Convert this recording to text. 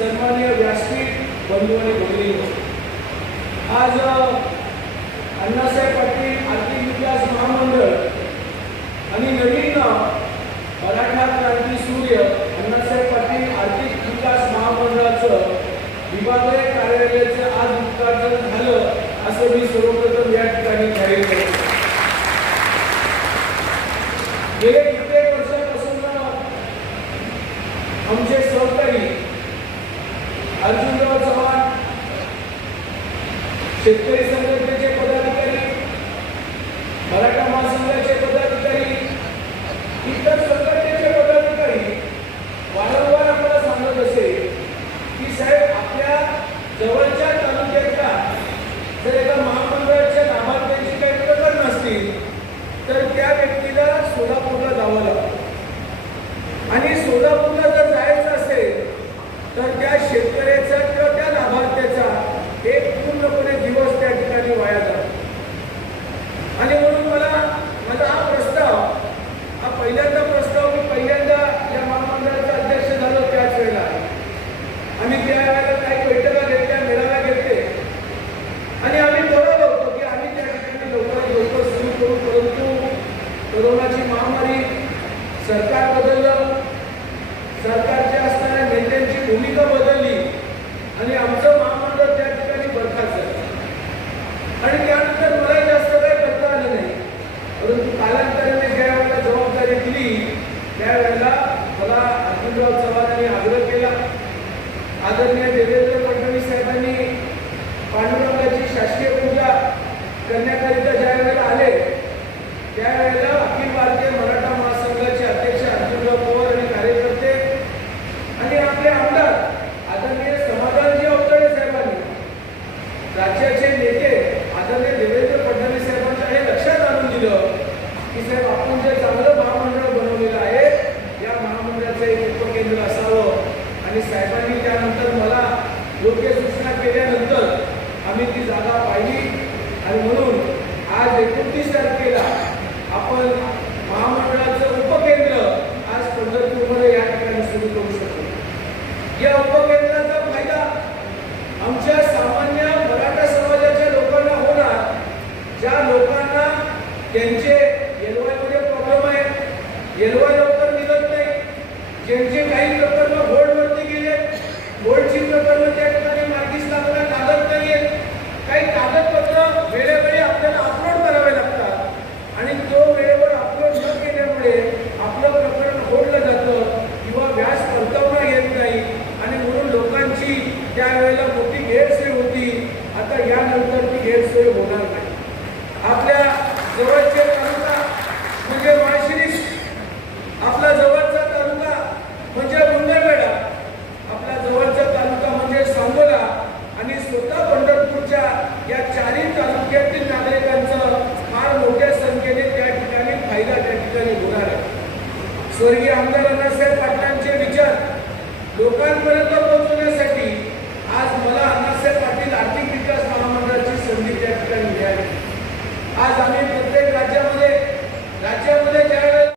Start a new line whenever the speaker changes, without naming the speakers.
सन्मान्य व्यासपीठ बंधू आणि भगिनी आज अण्णासाहेब पाटील आर्थिक विकास महामंडळ आणि नवीन मराठा क्रांती सूर्य अण्णासाहेब पाटील आर्थिक विकास महामंडळाचं विभागीय कार्यालयाचं आज उद्घाटन झालं असं मी सर्वप्रथम या ठिकाणी जाहीर करतो. गेले कित्येक वर्षापासून आमचे सहकारी अर्जुनराव चव्हाण शेतकरी संघटनेचे पदाधिकारी मराठा महासंघाचे पदाधिकारी इतर संघटनेचे पदाधिकारी वारंवार आपल्याला सांगत असे की साहेब आपल्या जवळच्या तालुक्यातल्या जर एका महामंडळाच्या लाभार्थ्यांची काही प्रकरण असतील तर त्या व्यक्तीला सोलापूरला जावं लागतं आणि सोलापूरला जर जायचं असेल तर त्या शेतकऱ्याचा किंवा त्या लाभार्थ्याचा एक पूर्णपणे दिवस त्या ठिकाणी वाया जातो आणि म्हणून मला माझा हा प्रस्ताव हा पहिल्यांदा प्रस्ताव मी पहिल्यांदा या महामंडळाचा अध्यक्ष झालो त्याच वेळेला आम्ही त्या वेळेला काही बैठका घेतल्या मेळाव्या घेतले. आणि आम्ही ठरवलं होतो की आम्ही त्या ठिकाणी लवकरात लवकर सुरू करू परंतु कोरोनाची महामारी सरकार बदललं. सरकारच्या असणाऱ्या नेत्यांची भूमिका बदलली आणि आमचं महामंडळ त्या ठिकाणी बरखास्त झालं आणि त्यानंतर मला जास्त काही करता आलं नाही. परंतु कालांतराने ज्या वेळेला जबाबदारी दिली त्यावेळेला मला अर्जुनराव चव्हाण आदरणीय देवेंद्र फडणवीस साहेबांनी पांडुरंगाची शासकीय पूजा करण्याकरिता ज्या वेळेला आले त्यावेळेला अखिल भारतीय मराठा महासंघाचे अध्यक्ष अर्जुनराव पवार आणि कार्यकर्ते आणि आपले आमदार आदरणीय समाधानजी अवतडे साहेबांनी राज्य नेते आदरणीय देवेंद्र फडणवीस साहेबांच्या हे लक्षात आणून दिलं की साहेब आपण जे चांगलं महामंडळ बनवलेलं आहे या महामंडळाचं एक उपकेंद्र असावं आणि साहेबांनी त्यानंतर मला योग्य सूचना केल्यानंतर आम्ही ती जागा पाहिली. आणि म्हणून आज एकोणतीस तारखेला आपण महामंडळाचं उपकेंद्र आज पंढरपूरमध्ये या ठिकाणी सुरू करू शकतो. या उपकेंद्राचा फायदा आमच्या सामान्य मराठा समाजाच्या लोकांना होणार. ज्या लोकांना त्यांचे एलवायमध्ये प्रॉब्लेम आहेत एलवाय लवकर निघत नाही ज्यांचे काही प्रकरण बोर्डवरती स्वर्गीय आमदार अण्णासाहेब पाटलांचे विचार लोकांपर्यंत पोहोचवण्यासाठी आज मला अण्णासाहेब पाटील आर्थिक विकास महामंडळाची संधी त्या ठिकाणी मिळाली. आज आम्ही